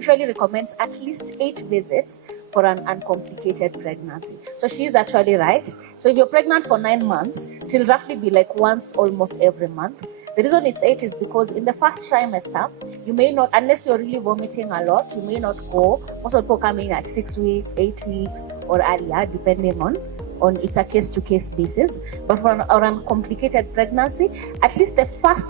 usually recommends at least 8 visits for an uncomplicated pregnancy. So she's actually right. So if you're pregnant for 9 months, it will roughly be like once almost every month. The reason it's 8 is because in the first trimester, you may not, unless you're really vomiting a lot, you may not go. Most of people come in at 6 weeks, 8 weeks, or earlier, depending on it's a case-to-case basis. But for an uncomplicated pregnancy, at least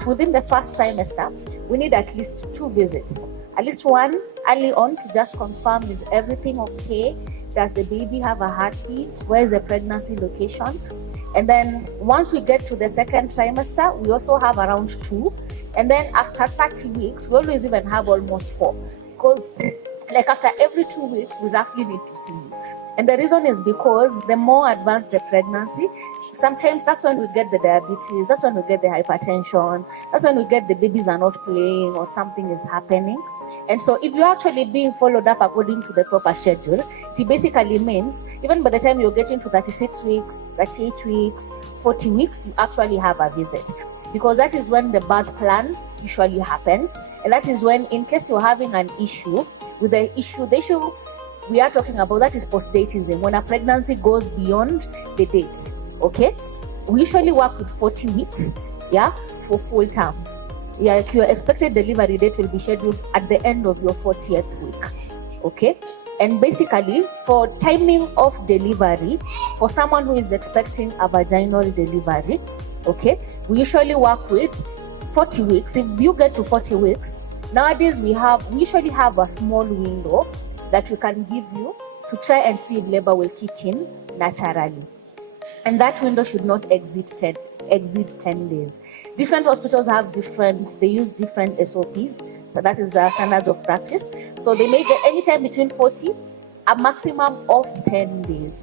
within the first trimester, we need at least 2 visits. At least one early on to just confirm, is everything okay? Does the baby have a heartbeat? Where is the pregnancy location? And then once we get to the second trimester, we also have around 2. And then after 30 weeks, we always even have almost 4. Because like after every 2 weeks, we roughly need to see you. And the reason is because the more advanced the pregnancy, sometimes that's when we get the diabetes, that's when we get the hypertension, that's when we get the babies are not playing or something is happening. And so if you're actually being followed up according to the proper schedule, it basically means even by the time you're getting to 36 weeks, 38 weeks, 40 weeks, you actually have a visit. Because that is when the birth plan usually happens. And that is when, in case you're having an issue, with the issue we are talking about, that is postdatism, when a pregnancy goes beyond the dates, okay? We usually work with 40 weeks, for full term. Your expected delivery date will be scheduled at the end of your 40th week, okay? And basically, for timing of delivery, for someone who is expecting a vaginal delivery, okay, we usually work with 40 weeks. If you get to 40 weeks, nowadays we usually have a small window that we can give you to try and see if labor will kick in naturally. And that window should not exceed 10 days. Different hospitals they use different SOPs. So that is standards of practice. So they may get anytime between 40, a maximum of 10 days.